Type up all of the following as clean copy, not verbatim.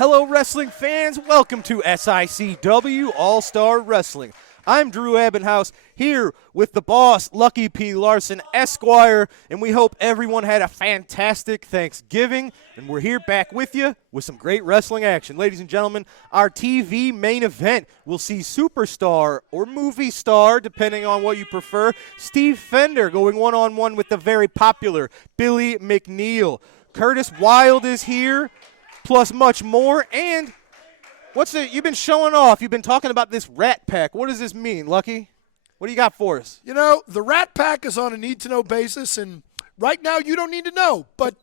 Hello, wrestling fans. Welcome to SICW All-Star Wrestling. I'm Drew Abbenhouse here with the boss, Lucky P. Larson, Esquire, and we hope everyone had a fantastic Thanksgiving, and we're here back with you with some great wrestling action. Ladies and gentlemen, our TV main event will see superstar or movie star, depending on what you prefer, Steve Fender going one-on-one with the very popular Billy McNeil. Curtis Wilde is here, plus much more, and you've been showing off. You've been talking about this Rat Pack. What does this mean, Lucky? What do you got for us? You know, the Rat Pack is on a need-to-know basis, and right now you don't need to know, but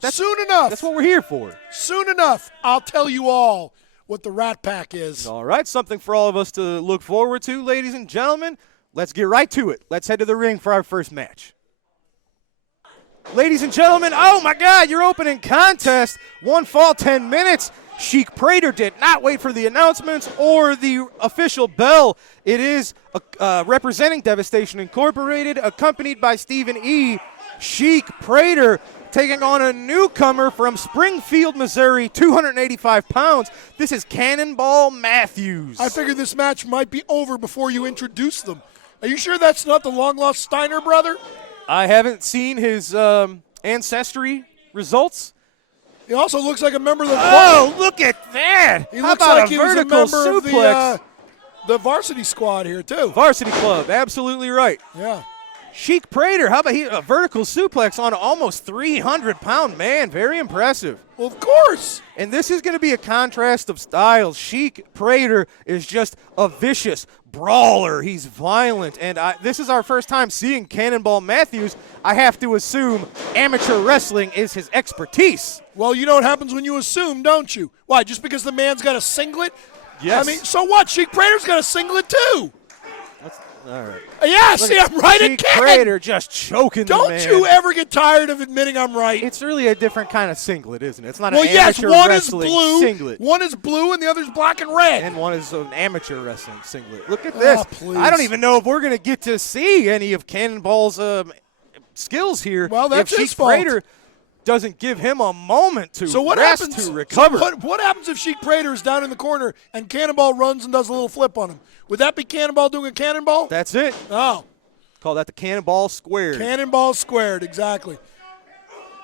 soon enough. That's what we're here for. Soon enough, I'll tell you all what the Rat Pack is. All right, something for all of us to look forward to, ladies and gentlemen. Let's get right to it. Let's head to the ring for our first match. Ladies and gentlemen, oh my God, your opening contest. One fall, 10 minutes. Chic Prater did not wait for the announcements or the official bell. It is representing Devastation Incorporated, accompanied by Stephen E. Chic Prater taking on a newcomer from Springfield, Missouri, 285 pounds. This is Cannonball Matthews. I figured this match might be over before you introduce them. Are you sure that's not the long-lost Steiner brother? I haven't seen his ancestry results. He also looks like a member of the Oh, look at that. He How looks about like a he was a vertical member suplex? of the varsity squad here, too. Varsity Club, absolutely right. Yeah. Chic Prater, how about a vertical suplex on an almost 300-pound man? Very impressive. Well, of course. And this is going to be a contrast of styles. Chic Prater is just a vicious brawler. He's violent. And this is our first time seeing Cannonball Matthews. I have to assume amateur wrestling is his expertise. Well, you know what happens when you assume, don't you? Why, just because the man's got a singlet? Yes. I mean, so what? Chic Prater's got a singlet, too. All right. Yeah, see, I'm right Chic again. Prater just choking the man. Don't you ever get tired of admitting I'm right. It's really a different kind of singlet, isn't it? It's not Well, an yes, amateur one is wrestling blue, singlet. one is blue, and the other's black and red. And one is an amateur wrestling singlet. Look at this. Please. I don't even know if we're going to get to see any of Cannonball's skills here. Well, that's if his Chic fault. Prater doesn't give him a moment to So what rest, happens? to recover. So what happens if Chic Prater is down in the corner and Cannonball runs and does a little flip on him? Would that be Cannonball doing a cannonball? That's it. Oh, Call that the Cannonball Squared. Cannonball squared, exactly.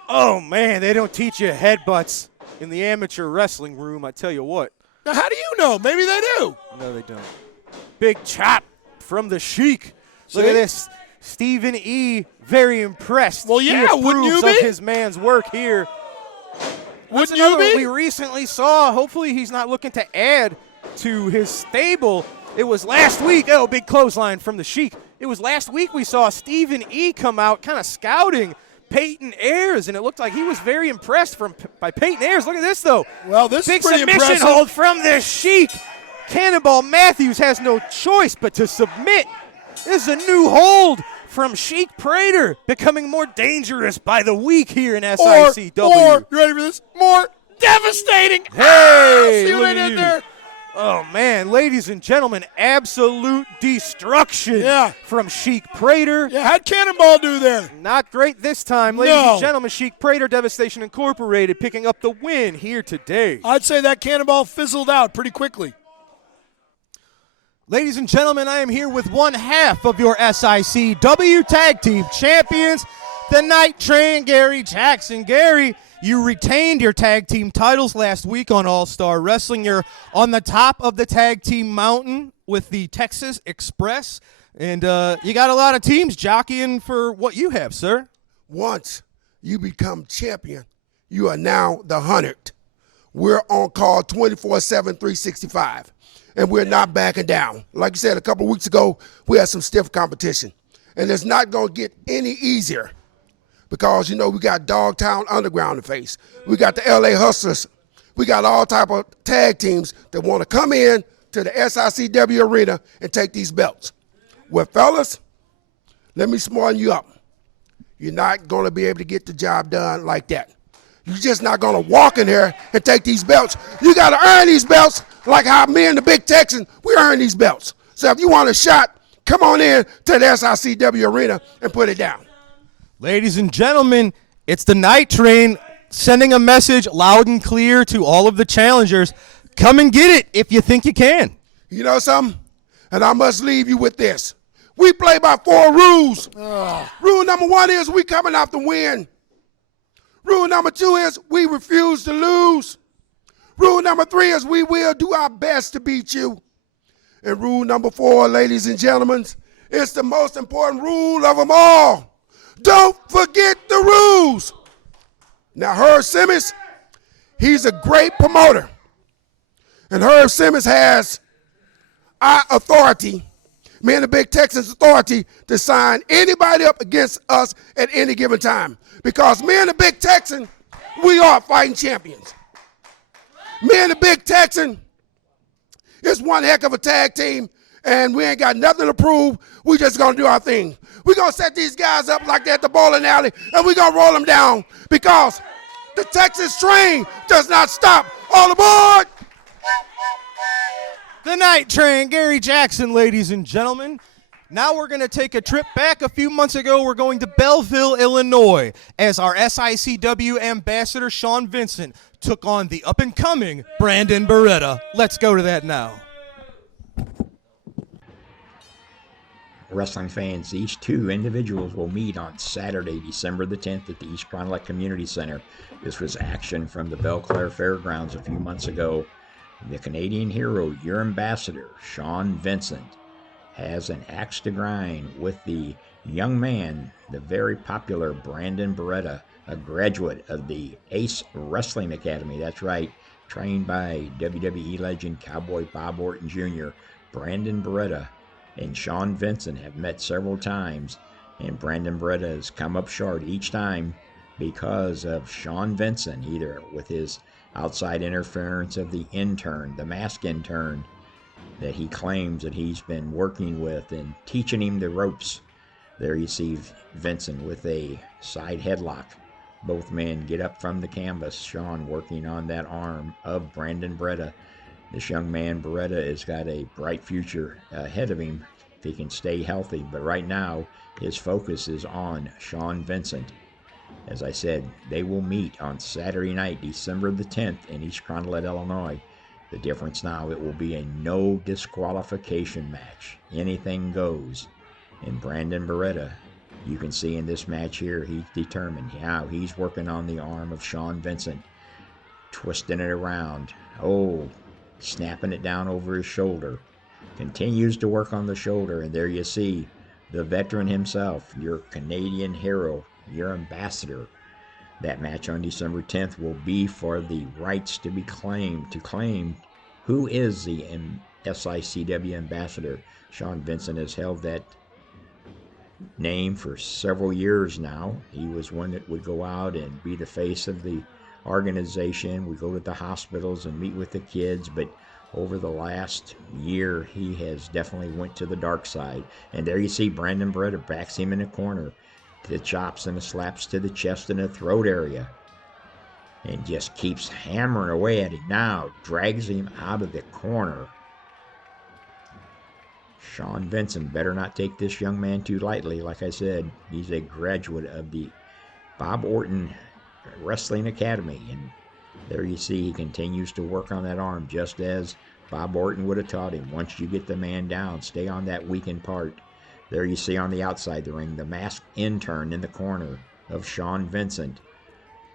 Oh, man, they don't teach you headbutts in the amateur wrestling room, I tell you what. Now, how do you know? Maybe they do. No, they don't. Big chop from the Chic. Look See? at this. Stephen E. very impressed. Well, yeah, he wouldn't you approves of be? his man's work here. That's Wouldn't you another one be? we recently saw. Hopefully he's not looking to add to his stable. It was last week. Oh, big clothesline from the Chic. It was last week we saw Stephen E. come out kind of scouting Peyton Ayers, and it looked like he was very impressed by Peyton Ayers. Look at this, though. Well, this big is pretty submission impressive. hold from the Chic. Cannonball Matthews has no choice but to submit. This is a new hold from Chic Prater, becoming more dangerous by the week here in SICW. Or, you ready for this? More devastating. Hey, See what look I at did you. there? Oh, man, ladies and gentlemen, absolute destruction from Chic Prater. Yeah, how'd Cannonball do there? Not great this time. Ladies No. and gentlemen, Chic Prater, Devastation Incorporated, picking up the win here today. I'd say that Cannonball fizzled out pretty quickly. Ladies and gentlemen, I am here with one half of your SICW Tag Team Champions, the Night Train, Gary Jackson. Gary, you retained your tag team titles last week on All-Star Wrestling. You're on the top of the tag team mountain with the Texas Express, and you got a lot of teams jockeying for what you have, sir. Once you become champion, you are now the 100th. We're on call 24/7, 365, and we're not backing down. Like you said a couple weeks ago, we had some stiff competition, and it's not going to get any easier. Because, you know, we got Dogtown Underground to face. We got the LA Hustlers. We got all type of tag teams that want to come in to the SICW arena and take these belts. Well, fellas, let me smarten you up. You're not going to be able to get the job done like that. You're just not going to walk in here and take these belts. You got to earn these belts like how me and the Big Texan, we earn these belts. So if you want a shot, come on in to the SICW arena and put it down. Ladies and gentlemen, it's the Night Train sending a message loud and clear to all of the challengers. Come and get it if you think you can. You know something? And I must leave you with this. We play by 4 rules. Rule number 1 is we coming out to win. Rule number 2 is we refuse to lose. Rule number 3 is we will do our best to beat you. And rule number 4, ladies and gentlemen, it's the most important rule of them all. Don't forget the rules. Now, Herb Simmons, he's a great promoter. And Herb Simmons has our authority, me and the Big Texans authority, to sign anybody up against us at any given time. Because me and the Big Texan, we are fighting champions. Me and the Big Texan is one heck of a tag team, and we ain't got nothing to prove. We just gonna do our thing. We're gonna set these guys up like they're at the bowling alley, and we're gonna roll them down because the Texas train does not stop. All aboard! The Night Train, Gary Jackson, ladies and gentlemen. Now we're going to take a trip back. A few months ago, we're going to Belleville, Illinois, as our SICW ambassador, Sean Vinson, took on the up-and-coming Brandon Beretta. Let's go to that now. Wrestling fans, these 2 individuals will meet on Saturday, December the 10th at the East Fond du Lac Community Center. This was action from the Belle Claire Fairgrounds a few months ago. The Canadian hero, your ambassador, Sean Vinson, has an axe to grind with the young man, the very popular Brandon Beretta, a graduate of the Ace Wrestling Academy. That's right, trained by WWE legend Cowboy Bob Orton Jr. Brandon Beretta and Sean Vinson have met several times, and Brandon Beretta has come up short each time because of Sean Vinson, either with his outside interference of the intern, the masked intern, that he claims that he's been working with and teaching him the ropes. There you see Vinson with a side headlock. Both men get up from the canvas. Sean working on that arm of Brandon Beretta. This young man, Beretta, has got a bright future ahead of him if he can stay healthy. But right now, his focus is on Sean Vinson. As I said, they will meet on Saturday night, December the 10th in East Fond du Lac, Illinois. The difference now, it will be a no disqualification match. Anything goes. And Brandon Beretta, you can see in this match here, he's determined how he's working on the arm of Sean Vinson, twisting it around. Oh, snapping it down over his shoulder. Continues to work on the shoulder, and there you see the veteran himself, your Canadian hero, your ambassador. That match on December 10th will be for the rights to be claimed, to claim who is the SICW ambassador. Sean Vinson has held that name for several years now. He was one that would go out and be the face of the organization. We go to the hospitals and meet with the kids, but over the last year, he has definitely went to the dark side. And there you see Brandon Beretta backs him in the corner. The chops and the slaps to the chest and the throat area. And just keeps hammering away at him. Now drags him out of the corner. Sean Vinson better not take this young man too lightly. Like I said, he's a graduate of the Bob Orton Wrestling Academy. And there you see he continues to work on that arm just as Bob Orton would have taught him. Once you get the man down, stay on that weakened part. There you see on the outside of the ring, the masked intern in the corner of Sean Vinson,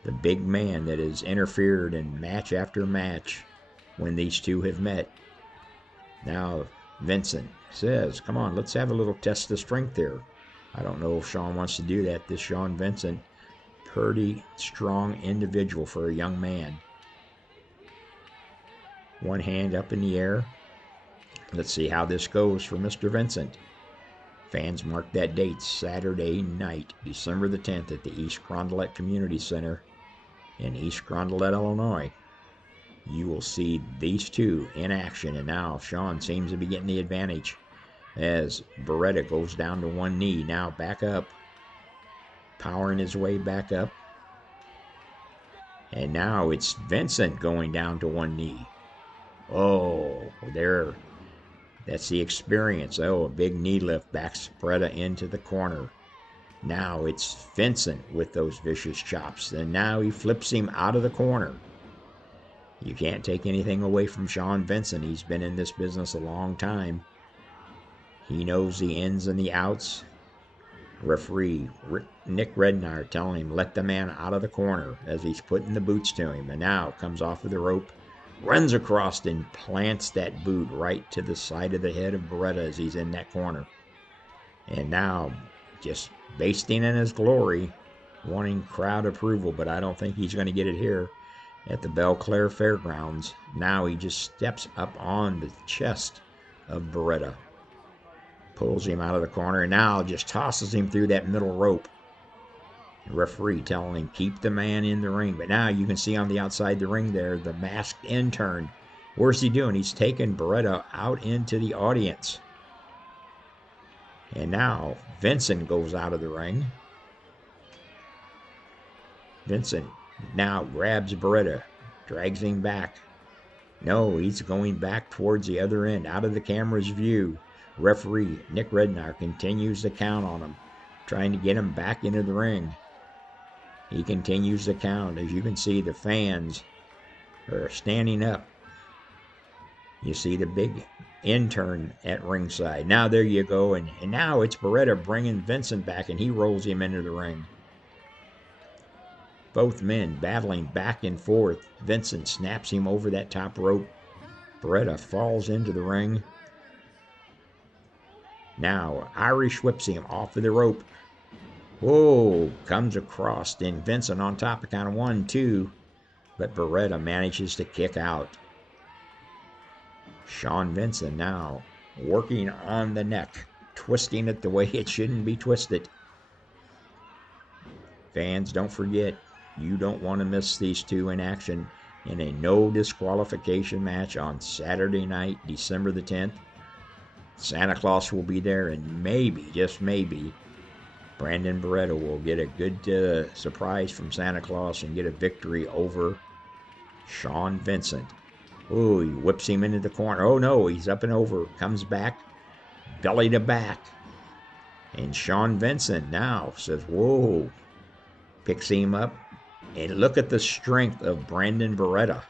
the big man that has interfered in match after match when these two have met. Now Vinson says, come on, let's have a little test of strength here. I don't know if Sean wants to do that. This Sean Vinson, pretty strong individual for a young man. One hand up in the air. Let's see how this goes for Mr. Vincent. Fans mark that date, Saturday night, December the 10th at the East Fond du Lac Community Center in East Fond du Lac, Illinois. You will see these two in action, and now Sean seems to be getting the advantage as Beretta goes down to one knee. Now back up, powering his way back up. And now it's Vincent going down to one knee. Oh, there. That's the experience. Oh, a big knee lift backs Beretta into the corner. Now it's Vinson with those vicious chops. And now he flips him out of the corner. You can't take anything away from Sean Vinson. He's been in this business a long time. He knows the ins and the outs. Referee Nick Rednar telling him, let the man out of the corner as he's putting the boots to him. And now comes off of the rope, runs across and plants that boot right to the side of the head of Beretta as he's in that corner. And now just basting in his glory, wanting crowd approval, but I don't think he's going to get it here at the Belle Claire Fairgrounds. Now he just steps up on the chest of Beretta, pulls him out of the corner, and now just tosses him through that middle rope. The referee telling him, keep the man in the ring. But now you can see on the outside the ring there, the masked intern. Where's he doing? He's taking Beretta out into the audience. And now Vinson goes out of the ring. Vinson now grabs Beretta, drags him back. No, he's going back towards the other end, out of the camera's view. Referee Nick Rednar continues to count on him, trying to get him back into the ring. He continues to count. As you can see, the fans are standing up. You see the big intern at ringside. Now there you go, and now it's Beretta bringing Vinson back, and he rolls him into the ring. Both men battling back and forth. Vinson snaps him over that top rope. Beretta falls into the ring. Now Irish whips him off of the rope. Whoa, comes across. Then Vinson on top of count of 1, 2. But Beretta manages to kick out. Sean Vinson now working on the neck, twisting it the way it shouldn't be twisted. Fans, don't forget, you don't want to miss these two in action in a no disqualification match on Saturday night, December the 10th. Santa Claus will be there, and maybe, just maybe, Brandon Beretta will get a good surprise from Santa Claus and get a victory over Sean Vinson. Oh, he whips him into the corner. Oh no, he's up and over. Comes back, belly to back. And Sean Vinson now says, whoa. Picks him up. And look at the strength of Brandon Beretta,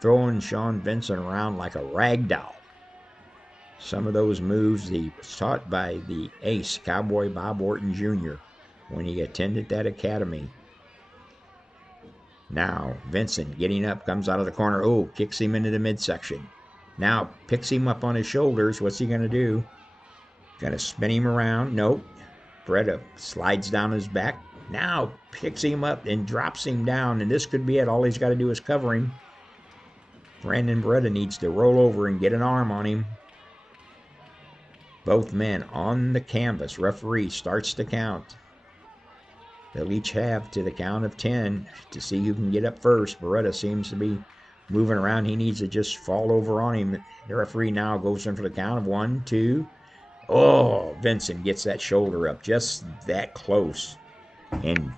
throwing Sean Vinson around like a rag doll. Some of those moves he was taught by the ace, Cowboy Bob Orton Jr., when he attended that academy. Now, Vinson getting up, comes out of the corner. Oh, kicks him into the midsection. Now, picks him up on his shoulders. What's he going to do? Going to spin him around? Nope. Beretta slides down his back. Now, picks him up and drops him down. And this could be it. All he's got to do is cover him. Brandon Beretta needs to roll over and get an arm on him. Both men on the canvas. Referee starts to count. They'll each have to the count of 10 to see who can get up first. Beretta seems to be moving around. He needs to just fall over on him. The referee now goes in for the count of 1, 2. Oh, Vinson gets that shoulder up just that close. And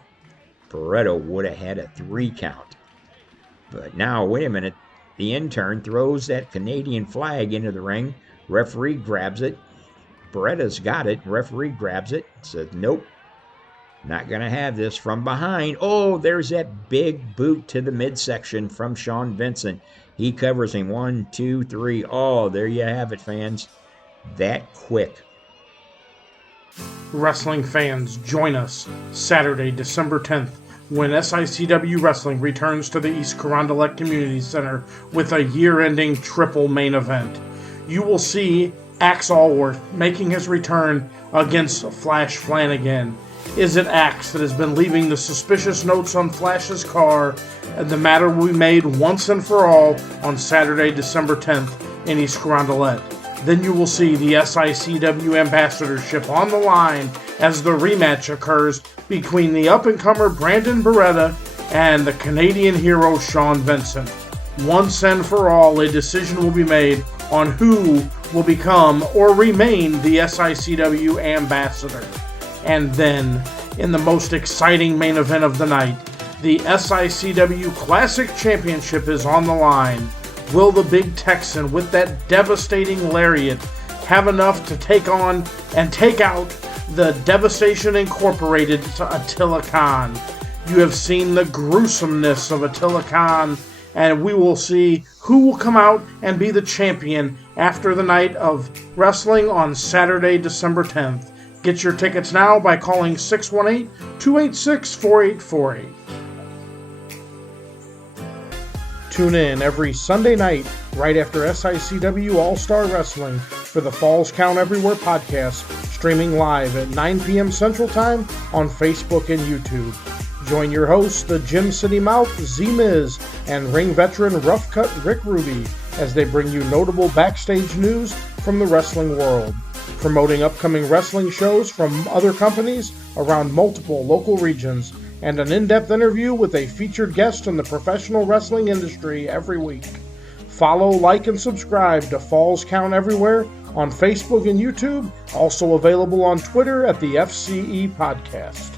Beretta would have had a 3 count. But now, wait a minute. The intern throws that Canadian flag into the ring. Referee grabs it. Beretta's got it. Referee grabs it. Says, nope. Not going to have this. From behind. Oh, there's that big boot to the midsection from Sean Vinson. He covers him. 1, 2, 3. Oh, there you have it, fans. That quick. Wrestling fans, join us Saturday, December 10th, when SICW Wrestling returns to the East Carondelet Community Center with a year-ending triple main event. You will see Axe Allworth making his return against Flash Flanagan. Is it Axe that has been leaving the suspicious notes on Flash's car, and the matter will be made once and for all on Saturday, December 10th in East Carondelet? Then you will see the SICW ambassadorship on the line as the rematch occurs between the up-and-comer Brandon Beretta and the Canadian hero Sean Vinson. Once and for all, a decision will be made on who will become or remain the SICW ambassador. And then, in the most exciting main event of the night, the SICW Classic Championship is on the line. Will the Big Texan, with that devastating lariat, have enough to take on and take out the Devastation Incorporated to Attila Khan. You have seen the gruesomeness of Attila Khan, and we will see who will come out and be the champion after the night of wrestling on Saturday, December 10th. Get your tickets now by calling 618-286-4848. Tune in every Sunday night right after SICW All-Star Wrestling for the Falls Count Everywhere podcast, streaming live at 9 p.m. Central Time on Facebook and YouTube. Join your hosts, the Gym City Mouth, Z-Miz, and ring veteran Rough Cut Rick Ruby as they bring you notable backstage news from the wrestling world, promoting upcoming wrestling shows from other companies around multiple local regions, and an in-depth interview with a featured guest in the professional wrestling industry every week. Follow, like, and subscribe to Falls Count Everywhere on Facebook and YouTube, also available on Twitter at the FCE Podcast.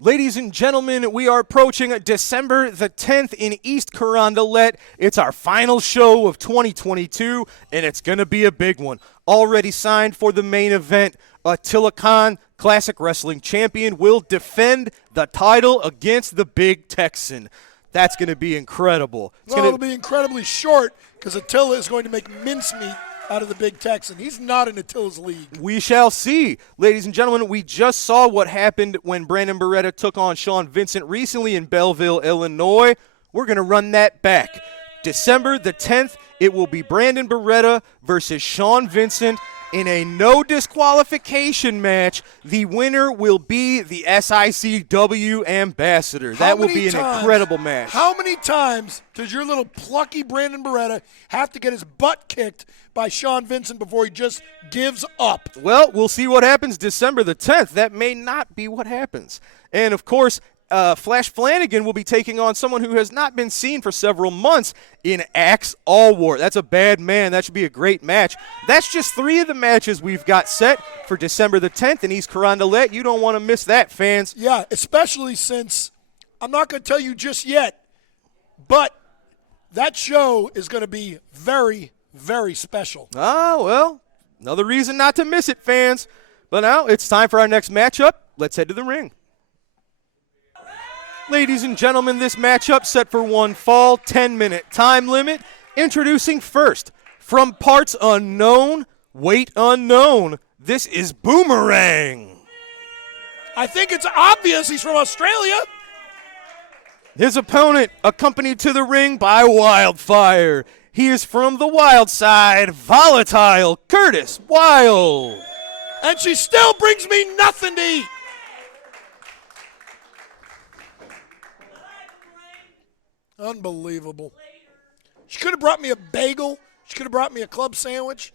Ladies and gentlemen, we are approaching December the 10th in East Carondelet. It's our final show of 2022, and it's going to be a big one. Already signed for the main event, Attila Khan, Classic Wrestling Champion, will defend the title against the Big Texan. That's going to be incredible. It'll be incredibly short because Attila is going to make mincemeat out of the Big Texan. He's not in Attila's league. We shall see. Ladies and gentlemen, we just saw what happened when Brandon Beretta took on Sean Vincent recently in Belleville, Illinois. We're going to run that back. December the 10th, it will be Brandon Beretta versus Sean Vincent in a no disqualification match. The winner will be the SICW ambassador. That will be an incredible match. How many times does your little plucky Brandon Beretta have to get his butt kicked by Sean Vincent before he just gives up? Well, we'll see what happens December the 10th. That may not be what happens. And, of course, Flash Flanagan will be taking on someone who has not been seen for several months in Axe Allwar. That's a bad man. That should be a great match. That's just 3 of the matches we've got set for December the 10th in East Carondelet. You don't want to miss that, fans. Yeah, especially since I'm not going to tell you just yet, but that show is going to be very, very special. Oh, well, another reason not to miss it, fans. But now it's time for our next matchup. Let's head to the ring. Ladies and gentlemen, this matchup set for one fall, 10-minute time limit. Introducing first, from parts unknown, weight unknown, this is Boomerang. I think it's obvious he's from Australia. His opponent, accompanied to the ring by Wildfire. He is from the Wild side, Volatile Curtis Wilde. And she still brings me nothing to eat. Unbelievable. She could have brought me a bagel. She could have brought me a club sandwich.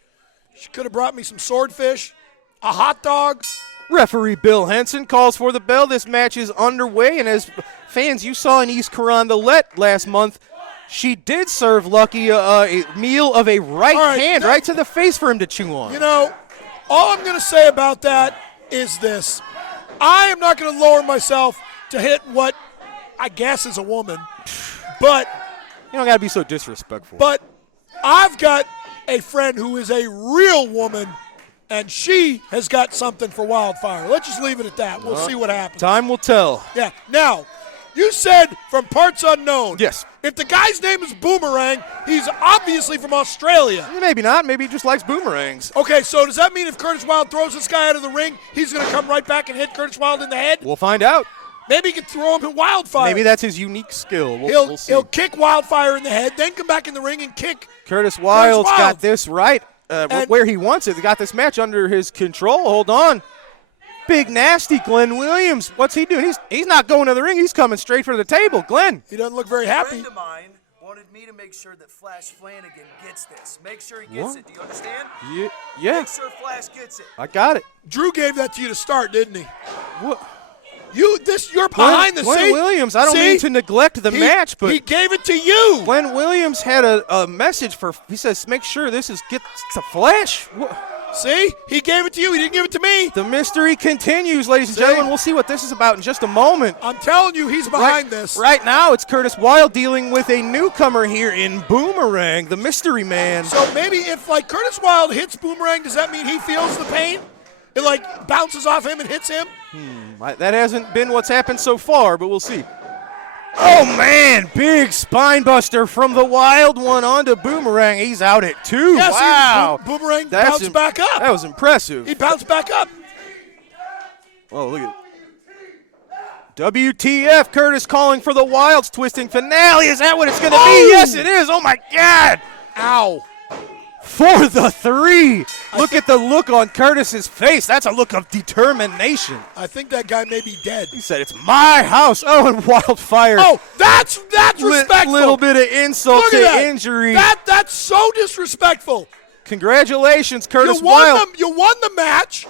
She could have brought me some swordfish, a hot dog. Referee Bill Henson calls for the bell. This match is underway, and as fans, you saw in East Carondelet last month, she did serve Lucky a meal of a right hand right to the face for him to chew on. You know, all I'm going to say about that is this. I am not going to lower myself to hit what I guess is a woman. But you don't got to be so disrespectful. But I've got a friend who is a real woman, and she has got something for Wildfire. Let's just leave it at that. We'll see what happens. Time will tell. Yeah. Now, you said from parts unknown. Yes. If the guy's name is Boomerang, he's obviously from Australia. Maybe not. Maybe he just likes boomerangs. Okay, so does that mean if Curtis Wilde throws this guy out of the ring, he's going to come right back and hit Curtis Wilde in the head? We'll find out. Maybe he can throw him in Wildfire. Maybe that's his unique skill. We'll see. He'll kick Wildfire in the head, then come back in the ring and kick Curtis Wilde's got this right where he wants it. He got this match under his control. Hold on. Big nasty Glenn Williams. What's he doing? He's not going to the ring. He's coming straight for the table. Glenn. He doesn't look very happy. A friend of mine wanted me to make sure that Flash Flanagan gets this. Make sure he gets it. Do you understand? Yeah. Make sure Flash gets it. I got it. Drew gave that to you to start, didn't he? What? You're behind the scenes. Glenn Williams, I don't mean to neglect the match, but he gave it to you. Glenn Williams had a message he says, make sure this gets to Flash. See? He gave it to you. He didn't give it to me. The mystery continues, ladies and gentlemen. We'll see what this is about in just a moment. I'm telling you, he's behind this. Right now, it's Curtis Wilde dealing with a newcomer here in Boomerang, the mystery man. So maybe if, Curtis Wilde hits Boomerang, does that mean he feels the pain? It like bounces off him and hits him. That hasn't been what's happened so far, but we'll see. Oh, man, big spine buster from the Wild one onto Boomerang. He's out at 2. Yeah, wow. see, Boomerang bounced back up. That was impressive. He bounced back up. Oh, look at WTF, Curtis calling for the Wild's twisting finale. Is that what it's going to be? Yes, it is. Oh, my God. Ow. For the 3. Look at the look on Curtis's face. That's a look of determination. I think that guy may be dead. He said, it's my house. Oh, and Wildfire. Oh, that's respectful. Little bit of insult Look to at that. injury. That's so disrespectful. Congratulations, Curtis You Wild. won the match.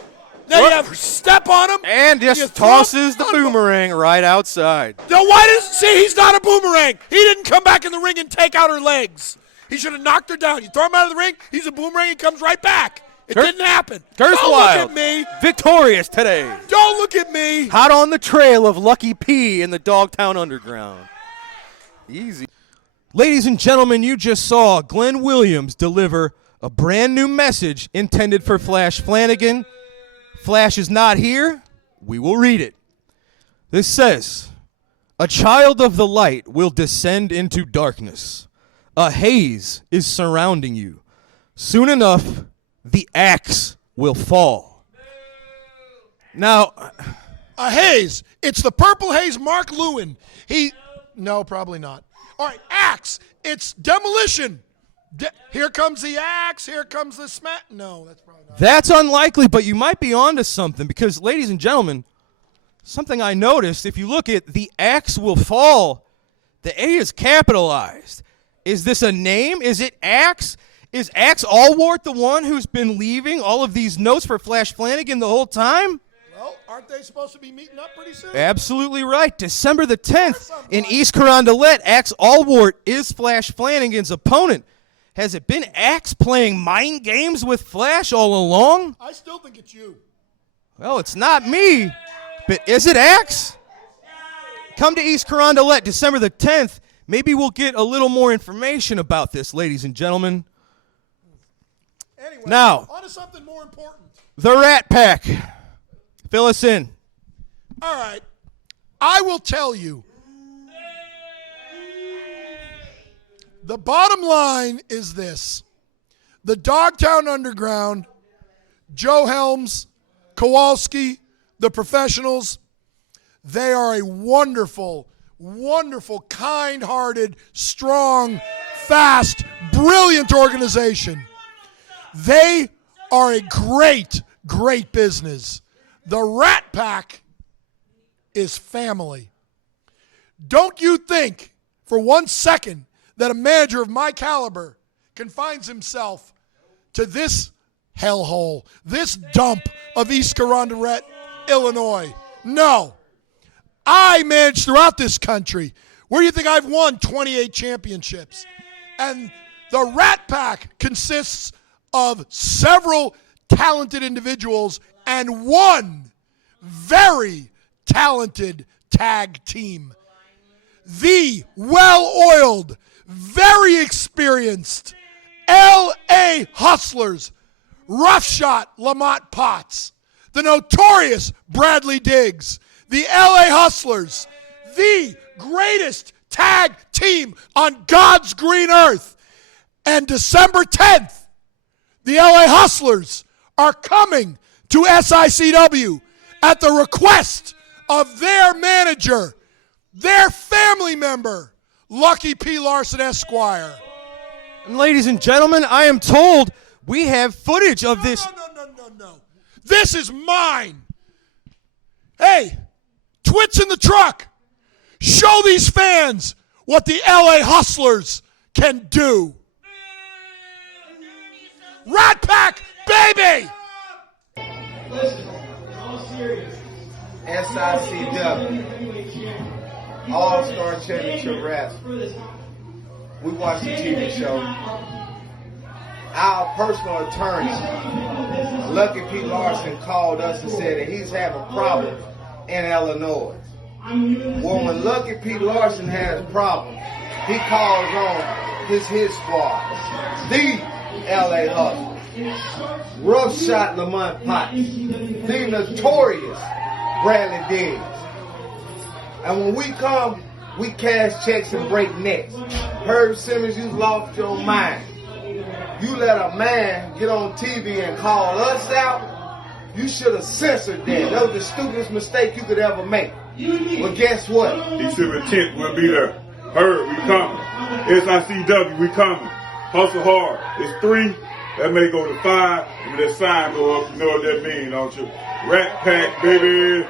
Then you have to step on him. And just tosses the Boomerang right outside. Now, why does he's not a Boomerang. He didn't come back in the ring and take out her legs. He should have knocked her down. You throw him out of the ring, he's a Boomerang, he comes right back. It didn't happen. Curtis Don't Wild, look at me. victorious today. Don't look at me. Hot on the trail of Lucky P in the Dogtown Underground. Easy. Ladies and gentlemen, you just saw Glenn Williams deliver a brand new message intended for Flash Flanagan. Flash is not here. We will read it. This says, a child of the light will descend into darkness. A haze is surrounding you. Soon enough, the axe will fall. Now, a haze. It's the purple haze Mark Lewin. No, probably not. All right, axe. It's demolition. Here comes the axe. Here comes the smack. No, that's probably not. That's unlikely, but you might be onto something because, ladies and gentlemen, something I noticed, if you look at the axe will fall, the A is capitalized. Is this a name? Is it Axe? Is Axe Allwart the one who's been leaving all of these notes for Flash Flanagan the whole time? Well, aren't they supposed to be meeting up pretty soon? Absolutely right. December the 10th in East Carondelet, Axe Allwart is Flash Flanagan's opponent. Has it been Axe playing mind games with Flash all along? I still think it's you. Well, it's not me, but is it Axe? Come to East Carondelet December the 10th. Maybe we'll get a little more information about this, ladies and gentlemen. Anyway, now, on to something more important. The Rat Pack. Fill us in. All right. I will tell you. The bottom line is this. The Dogtown Underground, Joe Helms, Kowalski, the professionals, they are a wonderful, kind-hearted, strong, fast, brilliant organization. They are a great business. The Rat Pack is family. Don't you think for 1 second that a manager of my caliber confines himself to this hellhole, this dump of East Carondelet, Illinois. No. I manage throughout this country. Where do you think I've won 28 championships? And the Rat Pack consists of several talented individuals and one very talented tag team. The well-oiled, very experienced L.A. Hustlers, Roughshot Lamont Potts, the notorious Bradley Diggs, the L.A. Hustlers, the greatest tag team on God's green earth. And December 10th, the L.A. Hustlers are coming to SICW at the request of their manager, their family member, Lucky P. Larson, Esquire. And ladies and gentlemen, I am told we have footage of this. No. This is mine. Hey, twits in the truck. Show these fans what the LA Hustlers can do. Rat Pack, baby! Listen, all serious. SICW, All-Star Championship Wrestling. We watched the TV show. Our personal attorney, Lucky P. Larson, called us and said that he's having problems in Illinois. Well, when Lucky P. Larson has problems, he calls on his squad, the L.A. Hustlers. Rough Shot Lamont Potts, the notorious Bradley Diggs. And when we come, we cash checks and break necks. Herb Simmons, you lost your mind. You let a man get on TV and call us out, you should have censored that. That was the stupidest mistake you could ever make. But guess what? December 10th, we'll be there. Herb, we coming. SICW, we coming. Hustle hard. It's 3. That may go to 5. When that sign go up, you know what that means, don't you? Rat Pack, baby.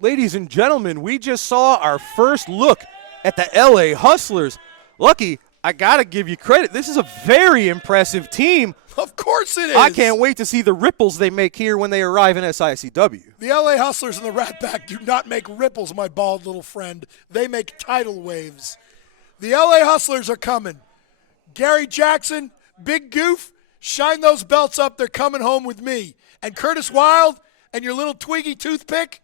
ladies and gentlemen, we just saw our first look at the LA Hustlers. Lucky, I got to give you credit. This is a very impressive team. Of course it is. I can't wait to see the ripples they make here when they arrive in SICW. The LA Hustlers and the Rat Pack do not make ripples, my bald little friend. They make tidal waves. The LA Hustlers are coming. Gary Jackson, Big Goof, shine those belts up. They're coming home with me. And Curtis Wilde and your little Twiggy toothpick,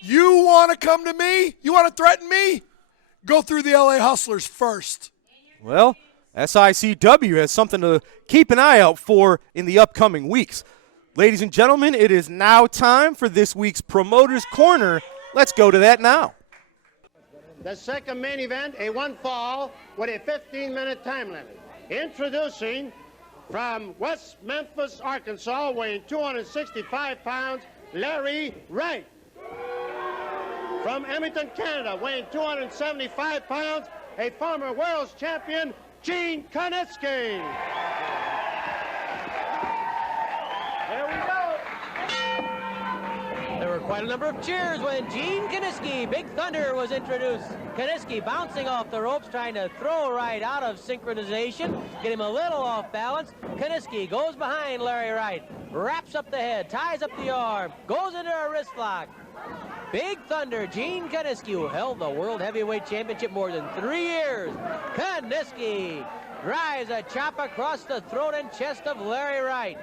you want to come to me? You want to threaten me? Go through the LA Hustlers first. Well, SICW has something to keep an eye out for in the upcoming weeks. Ladies and gentlemen, it is now time for this week's Promoters Corner. Let's go to that now. The second main event, a one fall with a 15-minute time limit. Introducing from West Memphis, Arkansas, weighing 265 pounds, Larry Wright. From Edmonton, Canada, weighing 275 pounds, a former world's champion, Gene Kanesky. There we go. There were quite a number of cheers when Gene Kanesky, Big Thunder, was introduced. Kanesky bouncing off the ropes, trying to throw Wright out of synchronization, get him a little off balance. Kanesky goes behind Larry Wright, wraps up the head, ties up the arm, goes into a wrist lock. Big Thunder, Gene Kanesky, who held the World Heavyweight Championship more than 3 years. Kanesky drives a chop across the throat and chest of Larry Wright.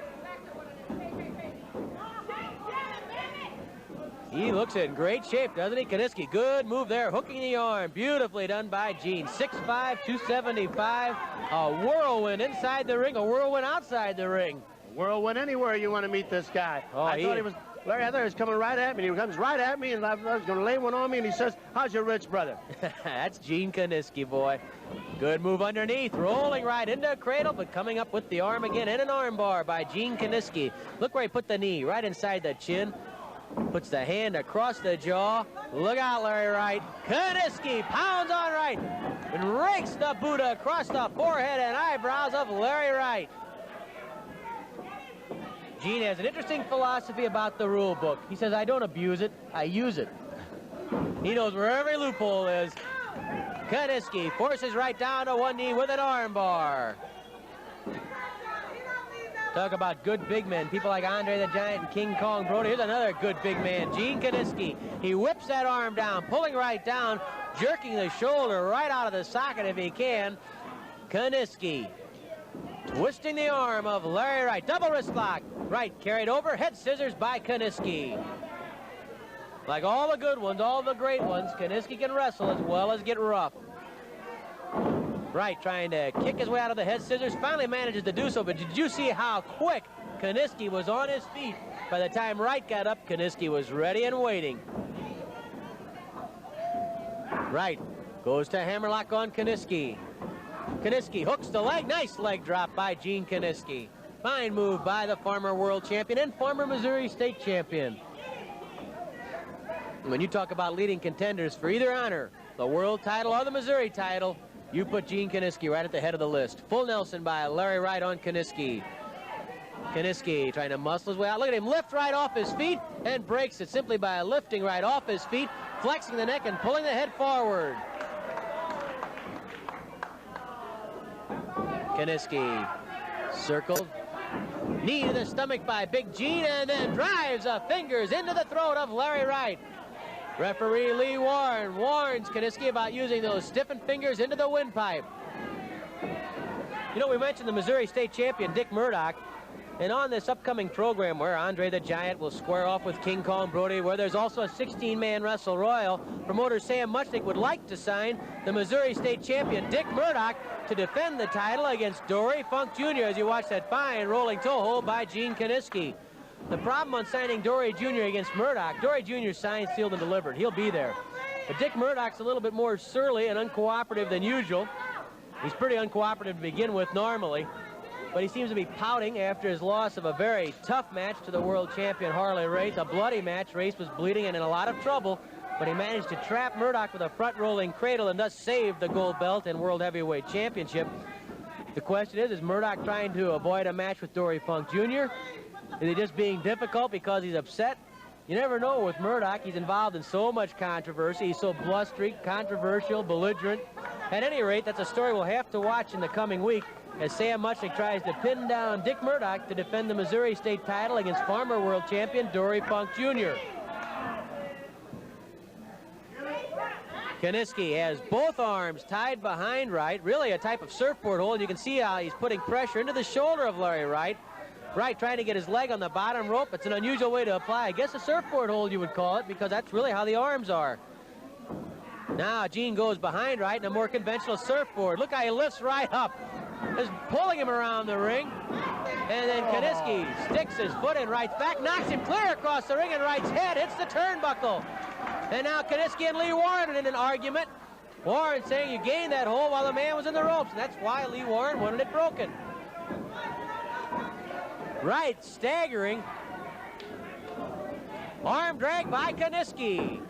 He looks in great shape, doesn't he? Kanesky, good move there, hooking the arm. Beautifully done by Gene. 6'5", 275. A whirlwind inside the ring, a whirlwind outside the ring. Whirlwind anywhere you want to meet this guy. I thought he was... Larry, I thought he was coming right at me. He comes right at me, and I was going to lay one on me, and he says, how's your rich brother? That's Gene Kanesky, boy. Good move underneath, rolling right into a cradle, but coming up with the arm again, and an arm bar by Gene Kanesky. Look where he put the knee, right inside the chin. Puts the hand across the jaw. Look out, Larry Wright. Kanesky pounds on Wright and rakes the Buddha across the forehead and eyebrows of Larry Wright. Gene has an interesting philosophy about the rule book. He says, I don't abuse it, I use it. He knows where every loophole is. Kanesky forces Wright down to one knee with an arm bar. Talk about good big men, people like Andre the Giant and King Kong Brody. Here's another good big man, Gene Kanesky. He whips that arm down, pulling Wright down, jerking the shoulder right out of the socket if he can. Kanesky twisting the arm of Larry Wright. Double wrist lock. Wright carried over. Head scissors by Kanesky. Like all the good ones, all the great ones, Kanesky can wrestle as well as get rough. Wright trying to kick his way out of the head scissors. Finally manages to do so, but did you see how quick Kanesky was on his feet? By the time Wright got up, Kanesky was ready and waiting. Wright goes to hammerlock on Kanesky. Kanesky hooks the leg. Nice leg drop by Gene Kanesky. Fine move by the former world champion and former Missouri state champion. When you talk about leading contenders for either honor, the world title or the Missouri title, you put Gene Kanesky right at the head of the list. Full Nelson by Larry Wright on Kanesky. Kanesky trying to muscle his way out. Look at him lift right off his feet and breaks it simply by lifting right off his feet, flexing the neck and pulling the head forward. Kanesky circled. Knee to the stomach by Big Gene and then drives the fingers into the throat of Larry Wright. Referee Lee Warren warns Kanesky about using those stiffened fingers into the windpipe. You know, we mentioned the Missouri state champion Dick Murdoch, and on this upcoming program where Andre the Giant will square off with King Kong Brody, where there's also a 16-man Wrestle Royal, promoter Sam Muchnick would like to sign the Missouri state champion Dick Murdoch to defend the title against Dory Funk Jr. as you watch that fine rolling toe hold by Gene Kanesky. The problem on signing Dory Jr. against Murdoch, Dory Jr. signed, sealed, and delivered. He'll be there. But Dick Murdoch's a little bit more surly and uncooperative than usual. He's pretty uncooperative to begin with normally, but he seems to be pouting after his loss of a very tough match to the world champion Harley Race. A bloody match. Race was bleeding and in a lot of trouble, but he managed to trap Murdoch with a front-rolling cradle and thus saved the gold belt and World Heavyweight Championship. The question is Murdoch trying to avoid a match with Dory Funk Jr.? Is he just being difficult because he's upset? You never know with Murdoch. He's involved in so much controversy. He's so blustery, controversial, belligerent. At any rate, that's a story we'll have to watch in the coming week as Sam Muchnick tries to pin down Dick Murdoch to defend the Missouri State title against former world champion Dory Funk Jr. Kanesky has both arms tied behind Wright, really a type of surfboard hold. You can see how he's putting pressure into the shoulder of Larry Wright. Wright trying to get his leg on the bottom rope. It's an unusual way to apply, I guess, a surfboard hold you would call it, because that's really how the arms are. Now Gene goes behind Wright in a more conventional surfboard. Look how he lifts Wright up. Is pulling him around the ring. And then Kanesky sticks his foot in Wright's back, knocks him clear across the ring, and Wright's head hits the turnbuckle. And now Kanesky and Lee Warren are in an argument. Warren saying you gained that hold while the man was in the ropes, and that's why Lee Warren wanted it broken. Wright staggering. Arm drag by Kanesky.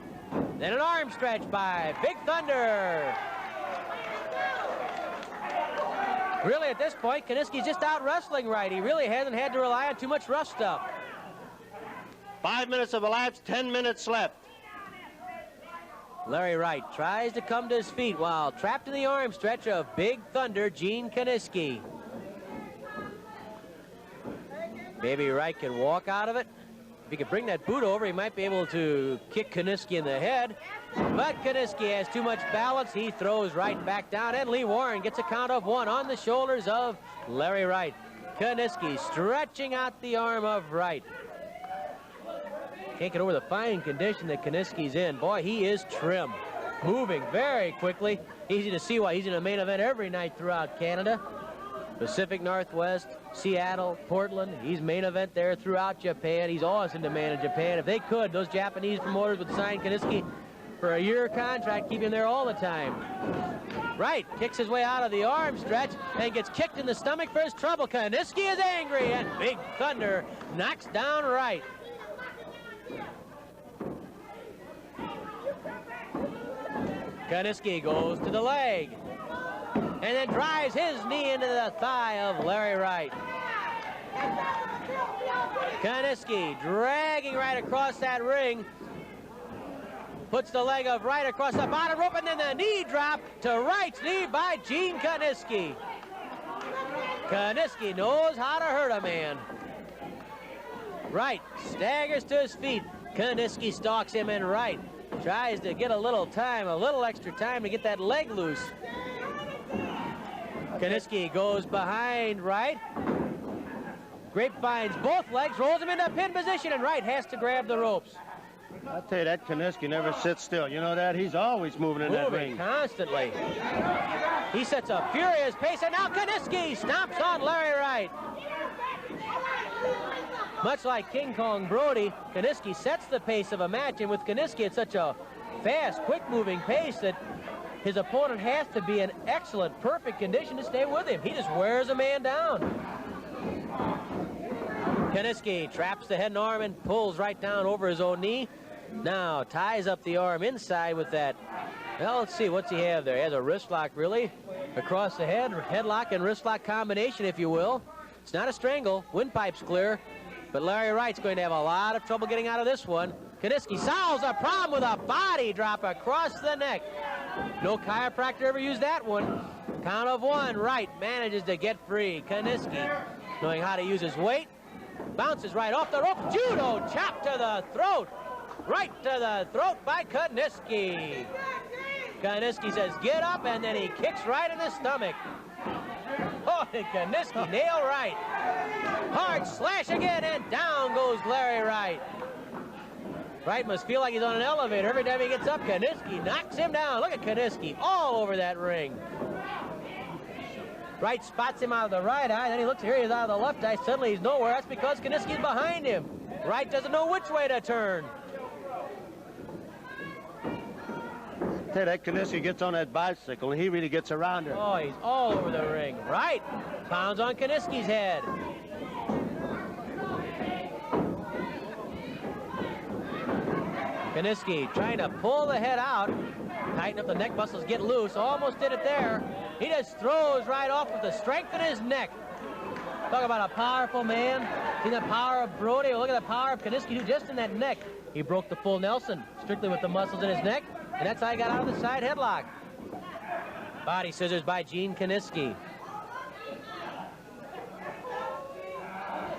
Then an arm stretch by Big Thunder. Really, at this point, Kanesky's just out wrestling Wright. He really hasn't had to rely on too much rough stuff. 5 minutes have elapsed, 10 minutes left. Larry Wright tries to come to his feet while trapped in the arm stretch of Big Thunder, Gene Kanesky. Maybe Wright can walk out of it. If he could bring that boot over, he might be able to kick Kanesky in the head. But Kanesky has too much balance. He throws Wright back down, and Lee Warren gets a count of 1 on the shoulders of Larry Wright. Kanesky stretching out the arm of Wright. Can't get over the fine condition that Kanesky's in. Boy, he is trim. Moving very quickly. Easy to see why he's in a main event every night throughout Canada. Pacific Northwest, Seattle, Portland. He's main event there throughout Japan. He's always in demand in Japan. If they could, those Japanese promoters would sign Kanesky for a year contract, keep him there all the time. Wright kicks his way out of the arm stretch and gets kicked in the stomach for his trouble. Kanesky is angry, and Big Thunder knocks down Wright. Kanesky goes to the leg and then drives his knee into the thigh of Larry Wright. Kanesky dragging Wright across that ring. Puts the leg of Wright across the bottom rope, and then the knee drop to Wright's knee by Gene Kanesky. Kanesky knows how to hurt a man. Wright staggers to his feet. Kanesky stalks him, and Wright tries to get a little extra time to get that leg loose. Kanesky goes behind Wright. Grapevines both legs, rolls him into a pin position, and Wright has to grab the ropes. I'll tell you, that Kanesky never sits still. You know that? He's always moving in that ring. Constantly. He sets a furious pace, and now Kanesky stomps on Larry Wright. Much like King Kong Brody, Kanesky sets the pace of a match, and with Kanesky at such a fast, quick-moving pace that his opponent has to be in excellent, perfect condition to stay with him. He just wears a man down. Kanesky traps the head and arm and pulls right down over his own knee. Now ties up the arm inside with that. Well, let's see, what's he have there? He has a wrist lock, really, across the head. Headlock and wrist lock combination, if you will. It's not a strangle. Windpipe's clear. But Larry Wright's going to have a lot of trouble getting out of this one. Kanesky solves a problem with a body drop across the neck. No chiropractor ever used that one. Count of 1. Wright manages to get free. Kanesky, knowing how to use his weight, bounces right off the rope. Judo chop to the throat. Right to the throat by Kanesky. Kanesky says, get up, and then he kicks Wright in the stomach. Oh, and Kanesky nail Wright. Hard slash again, and down goes Larry Wright. Wright must feel like he's on an elevator. Every time he gets up, Kanesky knocks him down. Look at Kanesky all over that ring. Wright spots him out of the right eye, then he looks here, he's out of the left eye. Suddenly he's nowhere. That's because Kanesky's behind him. Wright doesn't know which way to turn. Hey, that Kanesky gets on that bicycle, and he really gets around her. Oh, he's all over the ring. Wright pounds on Kanesky's head. Kanesky trying to pull the head out. Tighten up the neck muscles, get loose. Almost did it there. He just throws right off with the strength in his neck. Talk about a powerful man. See the power of Brody. Look at the power of Kanesky, who just in that neck. He broke the full Nelson, strictly with the muscles in his neck, and that's how he got out of the side headlock. Body scissors by Gene Kanesky.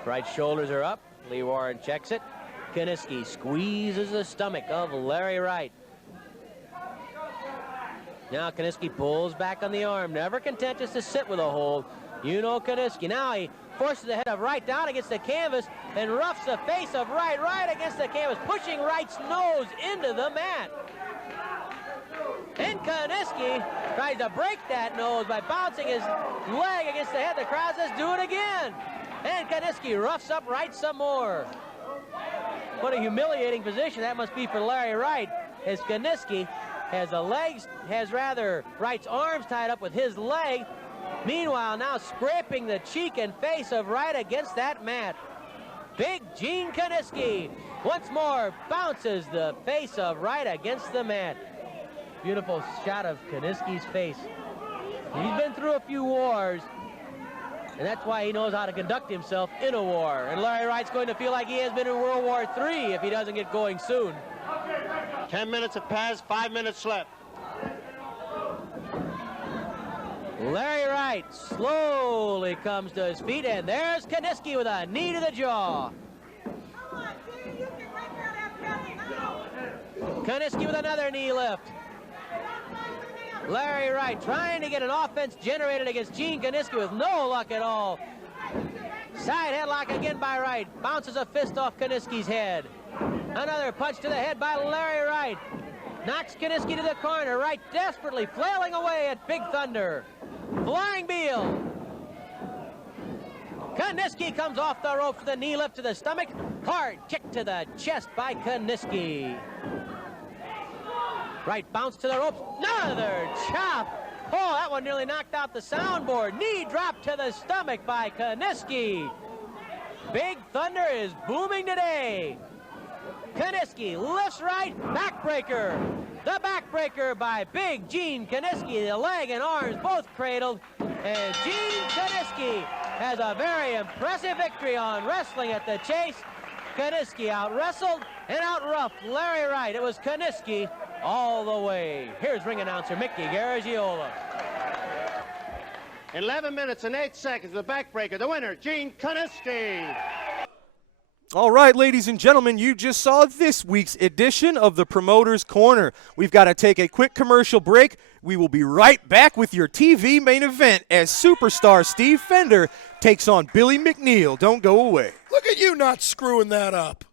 Right shoulders are up. Lee Warren checks it. Kanesky squeezes the stomach of Larry Wright. Now Kanesky pulls back on the arm, never content just to sit with a hold. You know Kanesky. Now he forces the head of Wright down against the canvas and roughs the face of Wright right against the canvas, pushing Wright's nose into the mat. And Kanesky tries to break that nose by bouncing his leg against the head. The crowd says, do it again. And Kanesky roughs up Wright some more. What a humiliating position that must be for Larry Wright, as Kanesky has Wright's arms tied up with his leg. Meanwhile, now scraping the cheek and face of Wright against that mat. Big Gene Kanesky once more bounces the face of Wright against the mat. Beautiful shot of Kanesky's face. He's been through a few wars, and that's why he knows how to conduct himself in a war. And Larry Wright's going to feel like he has been in World War III if he doesn't get going soon. 10 minutes have passed, 5 minutes left. Larry Wright slowly comes to his feet, and there's Kanesky with a knee to the jaw. Kanesky with another knee lift. Larry Wright trying to get an offense generated against Gene Kanesky with no luck at all. Side headlock again by Wright. Bounces a fist off Kanesky's head. Another punch to the head by Larry Wright. Knocks Kanesky to the corner. Wright desperately flailing away at Big Thunder. Flying Beal. Kanesky comes off the rope for the knee lift to the stomach. Hard kick to the chest by Kanesky. Wright bounce to the ropes. Another chop. Oh, that one nearly knocked out the soundboard. Knee drop to the stomach by Kanesky. Big Thunder is booming today. Kanesky lifts Wright. Backbreaker. The backbreaker by Big Gene Kanesky. The leg and arms both cradled. And Gene Kanesky has a very impressive victory on Wrestling at the Chase. Kanesky out-wrestled and out-roughed Larry Wright. It was Kanesky all the way. Here's ring announcer Mickey Garagiola. 11 minutes and 8 seconds, the backbreaker. The winner, Gene Kanesky. All right, ladies and gentlemen, you just saw this week's edition of the Promoter's Corner. We've got to take a quick commercial break. We will be right back with your TV main event as superstar Steve Fender takes on Billy McNeil. Don't go away. Look at you not screwing that up.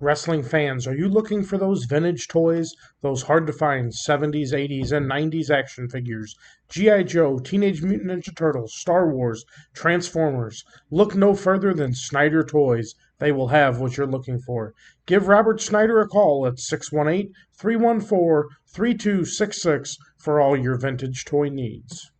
Wrestling fans, are you looking for those vintage toys, those hard-to-find 70s, 80s, and 90s action figures? G.I. Joe, Teenage Mutant Ninja Turtles, Star Wars, Transformers. Look no further than Snyder Toys. They will have what you're looking for. Give Robert Snyder a call at 618-314-3266 for all your vintage toy needs.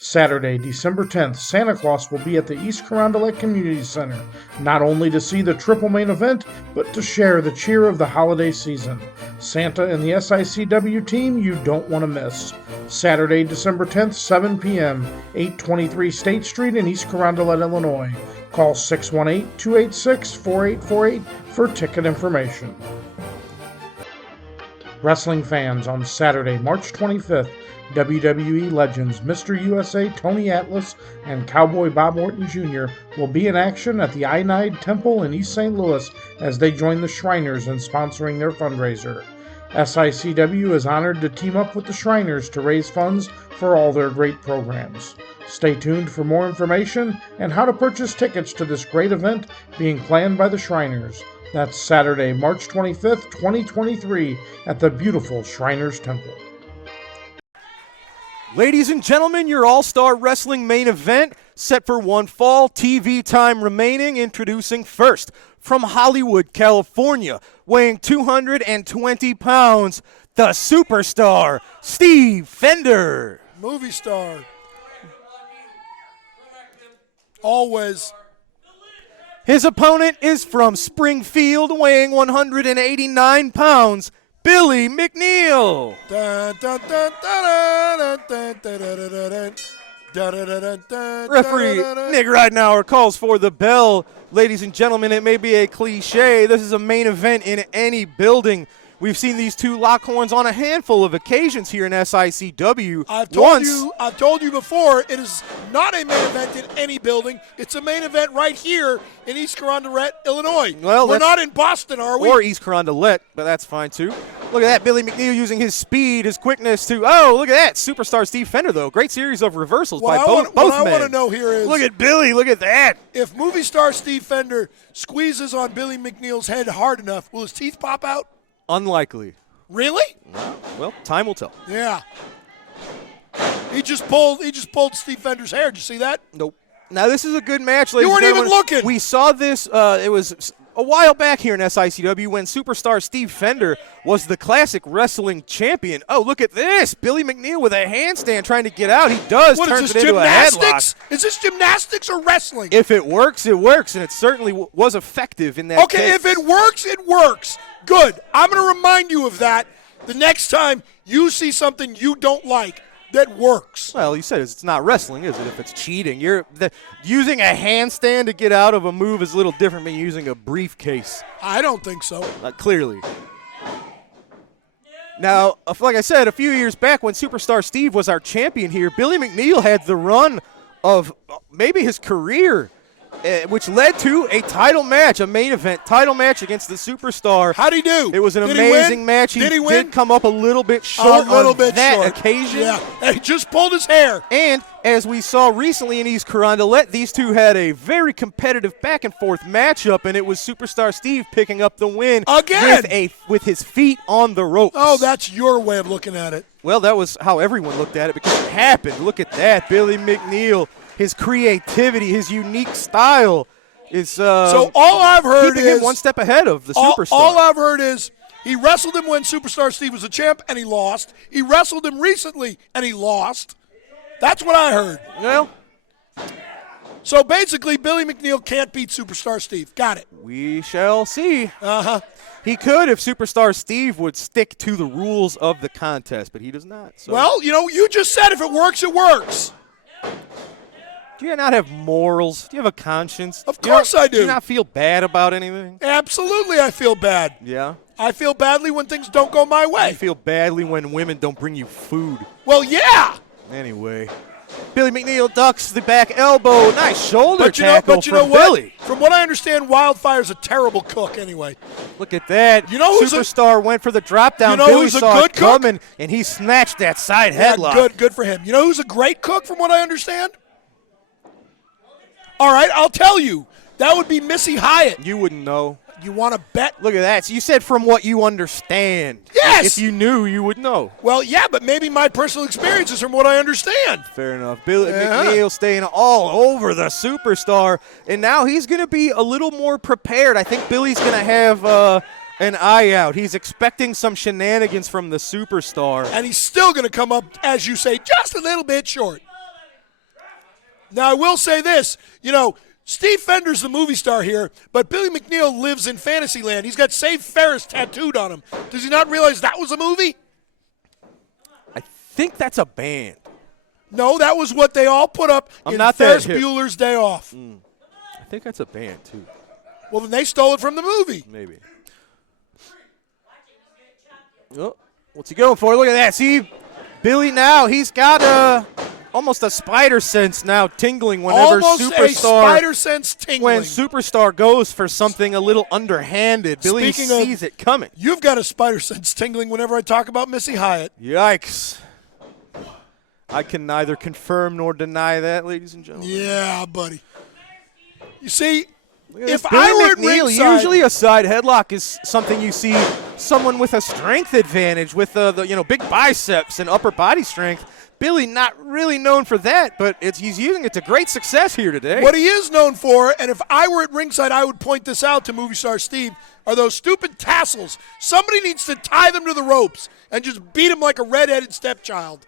Saturday, December 10th, Santa Claus will be at the East Carondelet Community Center, not only to see the triple main event, but to share the cheer of the holiday season. Santa and the SICW team you don't want to miss. Saturday, December 10th, 7 p.m., 823 State Street in East Carondelet, Illinois. Call 618-286-4848 for ticket information. Wrestling fans, on Saturday, March 25th, WWE legends Mr. USA Tony Atlas and Cowboy Bob Orton Jr. will be in action at the Ionide Temple in East St. Louis as they join the Shriners in sponsoring their fundraiser. SICW is honored to team up with the Shriners to raise funds for all their great programs. Stay tuned for more information and how to purchase tickets to this great event being planned by the Shriners. That's Saturday, March 25th, 2023 at the beautiful Shriners Temple. Ladies and gentlemen, your All-Star Wrestling main event set for one fall. TV time remaining. Introducing first from Hollywood, California, weighing 220 pounds, the superstar, Steve Fender. Movie star. Always. His opponent is from Springfield, weighing 189 pounds, Billy McNeil. Dun, dun, dun, dun, dun, dun, dun, dun, dun, dun. Referee Nick Ridenauer calls for the bell. Ladies and gentlemen, it may be a cliche. This is a main event in any building. We've seen these two lock horns on a handful of occasions here in SICW. I've told you before, it is not a main event in any building. It's a main event right here in East Carondelet, Illinois. Well, we're not in Boston, are we? Or East Carondelet, but that's fine too. Look at that, Billy McNeil using his speed, his quickness to, oh, look at that, superstar Steve Fender, though. Great series of reversals by both men. What I want to know here is, look at Billy, look at that. If movie star Steve Fender squeezes on Billy McNeil's head hard enough, will his teeth pop out? Unlikely. Really? Well, time will tell. Yeah. He just pulled Steve Fender's hair. Did you see that? Nope. Now, this is a good match, ladies and You weren't gentlemen. even looking. We saw this, it was a while back here in SICW when superstar Steve Fender was the classic wrestling champion. Oh, look at this. Billy McNeil with a handstand trying to get out. He does. What turns is this, it into a gymnastics? headlock. Is this gymnastics or wrestling? If it works, it works, and it certainly was effective in that Okay, case. if it works, it works. Good. I'm going to remind you of that the next time you see something you don't like that works. Well, you said it's not wrestling, is it? If it's cheating, using a handstand to get out of a move is a little different than using a briefcase. I don't think so. Clearly. Now, like I said, a few years back when Superstar Steve was our champion here, Billy McNeil had the run of maybe his career, which led to a title match, a main event title match against the Superstar. How'd he do? It was an Did amazing match. Did he win? Did come up a little bit short on that occasion. Yeah, and he just pulled his hair. And as we saw recently in East Carondelet, these two had a very competitive back-and-forth matchup, and it was Superstar Steve picking up the win again with his feet on the ropes. Oh, that's your way of looking at it. Well, that was how everyone looked at it because it happened. Look at that. Billy McNeil, his creativity, his unique style is so all I've heard keeping is him one step ahead of the Superstar. All I've heard is he wrestled him when Superstar Steve was a champ, and he lost. He wrestled him recently, and he lost. That's what I heard. Well, so basically, Billy McNeil can't beat Superstar Steve. Got it. We shall see. Uh-huh. He could if Superstar Steve would stick to the rules of the contest, but he does not. So. Well, you just said if it works, it works. Do you not have morals? Do you have a conscience? Of course I do. Do you not feel bad about anything? Absolutely I feel bad. Yeah? I feel badly when things don't go my way. I feel badly when women don't bring you food. Well, yeah. Anyway. Billy McNeil ducks the back elbow. Nice shoulder tackle from Billy. From what I understand, Wildfire's a terrible cook anyway. Look at that. You know who's Superstar went for the drop down. You know Billy who's a saw good it coming, and he snatched that side headlock. Good for him. You know who's a great cook from what I understand? All right, I'll tell you. That would be Missy Hyatt. You wouldn't know. You want to bet? Look at that. So you said from what you understand. Yes. If you knew, you would know. Well, yeah, but maybe my personal experience is from what I understand. Fair enough. Billy McNeil staying all over the Superstar, and now he's going to be a little more prepared. I think Billy's going to have an eye out. He's expecting some shenanigans from the Superstar. And he's still going to come up, as you say, just a little bit short. Now, I will say this. Steve Fender's the movie star here, but Billy McNeil lives in Fantasyland. He's got Save Ferris tattooed on him. Does he not realize that was a movie? I think that's a band. No, that was what they all put up in Ferris Bueller's Day Off. I think that's a band, too. Well, then they stole it from the movie. Maybe. Oh, what's he going for? Look at that. See, Billy now, he's got almost a spider sense now tingling whenever Superstar. A spider sense tingling. When Superstar goes for something a little underhanded, Billy sees it coming. You've got a spider sense tingling whenever I talk about Missy Hyatt. Yikes. I can neither confirm nor deny that, ladies and gentlemen. Yeah, buddy. You see, if Billy I were McNeil, at ringside, usually a side headlock is something you see someone with a strength advantage with the big biceps and upper body strength. Billy not really known for that, but he's using it to great success here today. What he is known for, and if I were at ringside, I would point this out to movie star Steve, are those stupid tassels. Somebody needs to tie them to the ropes and just beat him like a redheaded stepchild.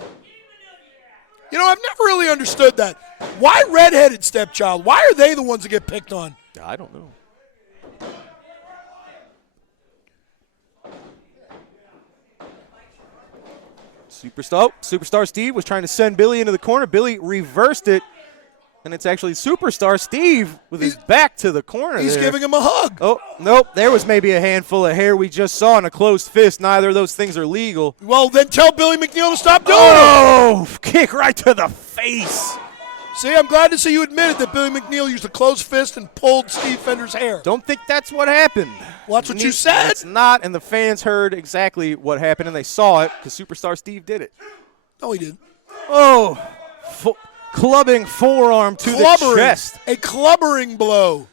I've never really understood that. Why redheaded stepchild? Why are they the ones that get picked on? I don't know. Superstar Steve was trying to send Billy into the corner. Billy reversed it, and it's actually Superstar Steve with his back to the corner. He's there. giving him a hug. Oh, nope. There was maybe a handful of hair we just saw in a closed fist. Neither of those things are legal. Well, then tell Billy McNeil to stop doing it. Oh, kick right to the face. See, I'm glad to see you admitted that Billy McNeil used a closed fist and pulled Steve Fender's hair. Don't think that's what happened. Well, that's what you said. It's not, and the fans heard exactly what happened, and they saw it because Superstar Steve did it. No, he didn't. Oh, clubbing forearm to the chest. A clubbering blow.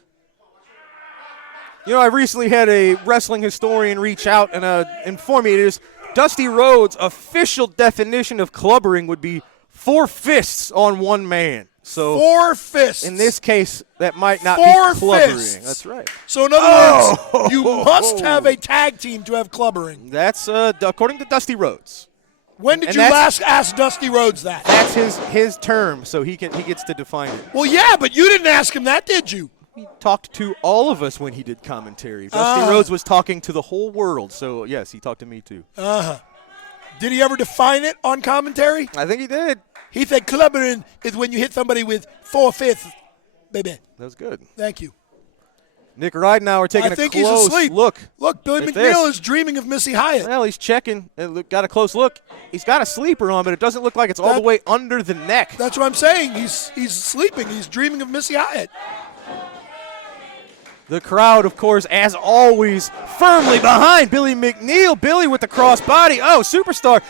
You know, I recently had a wrestling historian reach out and inform me it is Dusty Rhodes' official definition of clubbering would be 4 fists on one man. So 4 fists. In this case, that might not 4 be clubbering. fists. That's right. So in other words, you must have a tag team to have clubbering. That's according to Dusty Rhodes. When did you last ask Dusty Rhodes that? That's his term, so he gets to define it. Well, yeah, but you didn't ask him that, did you? He talked to all of us when he did commentary. Dusty Rhodes was talking to the whole world, so yes, he talked to me too. Did he ever define it on commentary? I think he did. He said clubbering is when you hit somebody with 4 fists, baby. That was good. Thank you. Nick Wright now are taking I think a close he's asleep. look. Look, Billy at McNeil this. is dreaming of Missy Hyatt. Well, he's checking. Got a close look. He's got a sleeper on, but it doesn't look like it's all the way under the neck. That's what I'm saying. He's sleeping. He's dreaming of Missy Hyatt. The crowd, of course, as always, firmly behind Billy McNeil. Billy with the crossbody. Oh, Superstar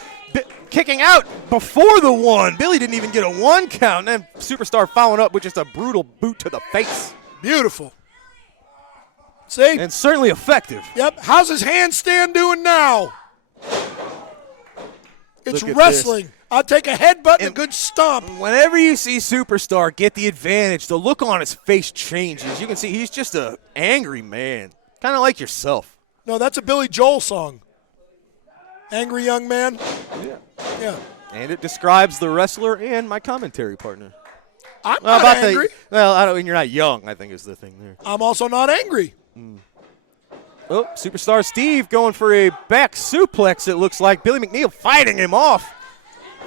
kicking out before the 1. Billy didn't even get a 1 count. And then Superstar following up with just a brutal boot to the face. Beautiful. See? And certainly effective. Yep. How's his handstand doing now? It's Look at wrestling. this. I'll take a headbutt and a good stomp. Whenever you see Superstar get the advantage, the look on his face changes. You can see he's just an angry man, kind of like yourself. No, that's a Billy Joel song. Angry Young Man. Yeah. And it describes the wrestler and my commentary partner. I'm not angry. You're not young, I think is the thing there. I'm also not angry. Oh, Superstar Steve going for a back suplex, it looks like. Billy McNeil fighting him off.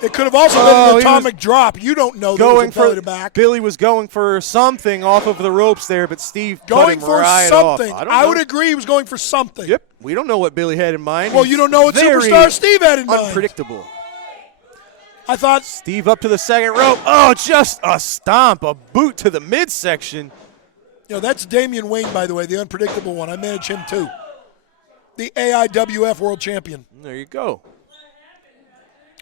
It could have also been an atomic drop. You don't know going that was a belly for to back. Billy was going for something off of the ropes there, but Steve going cut him for right something. off. I would agree he was going for something. Yep. We don't know what Billy had in mind. Well, you don't know what Superstar Steve had in mind. Unpredictable. I thought Steve up to the second rope. Oh, just a stomp, a boot to the midsection. You know, that's Damian Wayne, by the way, the unpredictable one. I manage him too. The AIWF World Champion. There you go.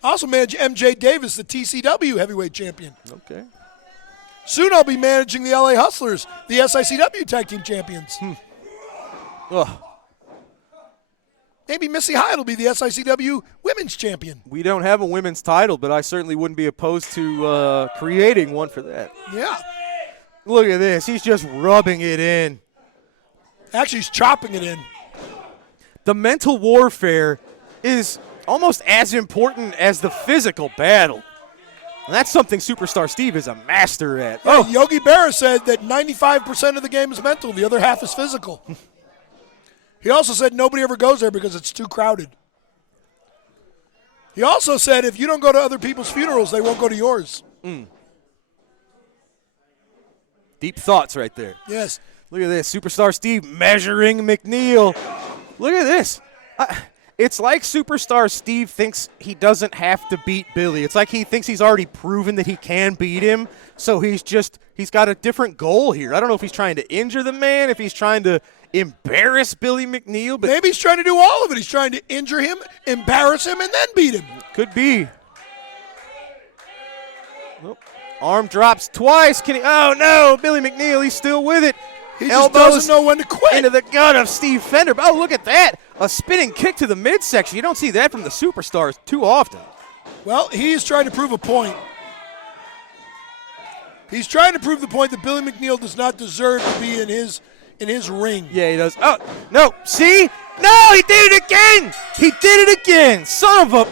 I also manage MJ Davis, the TCW Heavyweight Champion. Okay. Soon I'll be managing the LA Hustlers, the SICW Tag Team Champions. Ugh. Maybe Missy Hyatt will be the SICW Women's Champion. We don't have a women's title, but I certainly wouldn't be opposed to creating one for that. Yeah. Look at this. He's just rubbing it in. Actually, he's chopping it in. The mental warfare is almost as important as the physical battle. And that's something Superstar Steve is a master at. Yeah, Yogi Berra said that 95% of the game is mental. The other half is physical. He also said nobody ever goes there because it's too crowded. He also said if you don't go to other people's funerals, they won't go to yours. Deep thoughts right there. Yes. Look at this. Superstar Steve measuring McNeil. Look at this. It's like Superstar Steve thinks he doesn't have to beat Billy. It's like he thinks he's already proven that he can beat him. So he's got a different goal here. I don't know if he's trying to injure the man, if he's trying to embarrass Billy McNeil. But maybe he's trying to do all of it. He's trying to injure him, embarrass him, and then beat him. Could be. Nope. Arm drops twice. Oh, no. Billy McNeil, he's still with it. He just doesn't know when to quit. Into the gut of Steve Fender. Oh, look at that. A spinning kick to the midsection. You don't see that from the Superstars too often. Well, he's trying to prove a point. He's trying to prove the point that Billy McNeil does not deserve to be in his ring. Yeah, he does. Oh, no. See? No, he did it again. He did it again. Son of a...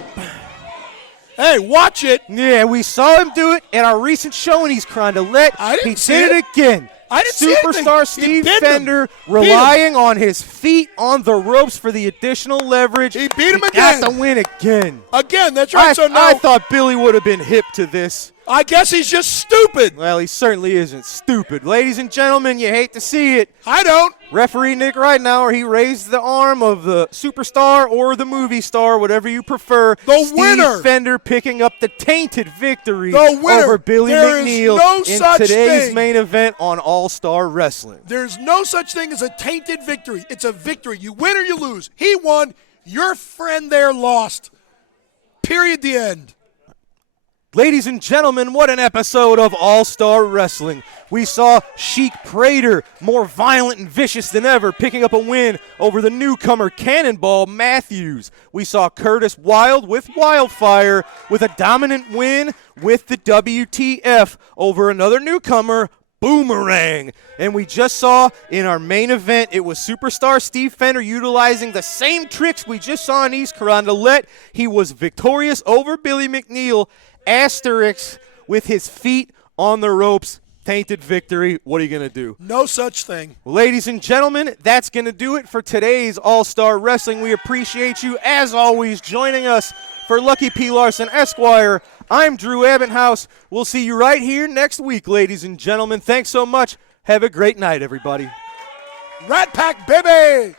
Hey, watch it. Yeah, we saw him do it in our recent show, and he's trying to let. I didn't he see did it again. I didn't see anything. Superstar He Steve pinned him. Fender Beat him. relying on his feet on the ropes for the additional leverage. He beat him Got again. the win again. Again, that's right. So now I thought Billy would have been hip to this. I guess he's just stupid. Well, he certainly isn't stupid. Ladies and gentlemen, you hate to see it. I don't. Referee Nick Ridenauer, he raised the arm of the superstar or the movie star, whatever you prefer. The Steve winner. Fender picking up the tainted victory The winner. over Billy There is McNeil no in such today's thing. main event on All-Star Wrestling. There's no such thing as a tainted victory. It's a victory. You win or you lose. He won. Your friend there lost. Period. The end. Ladies and gentlemen, what an episode of All-Star Wrestling. We saw Chic Prater, more violent and vicious than ever, picking up a win over the newcomer Cannonball Matthews. We saw Curtis Wilde with Wildfire with a dominant win with the WTF over another newcomer, Boomerang. And we just saw in our main event, it was Superstar Steve Fender utilizing the same tricks we just saw in East Carondelet. He was victorious over Billy McNeil, asterisk, with his feet on the ropes. Tainted victory. What are you going to do? No such thing. Well, ladies and gentlemen, that's going to do it for today's All-Star Wrestling. We appreciate you, as always, joining us for Lucky P. Larson, Esquire. I'm Drew Ebenhouse. We'll see you right here next week, ladies and gentlemen. Thanks so much. Have a great night, everybody. Rat Pack, baby!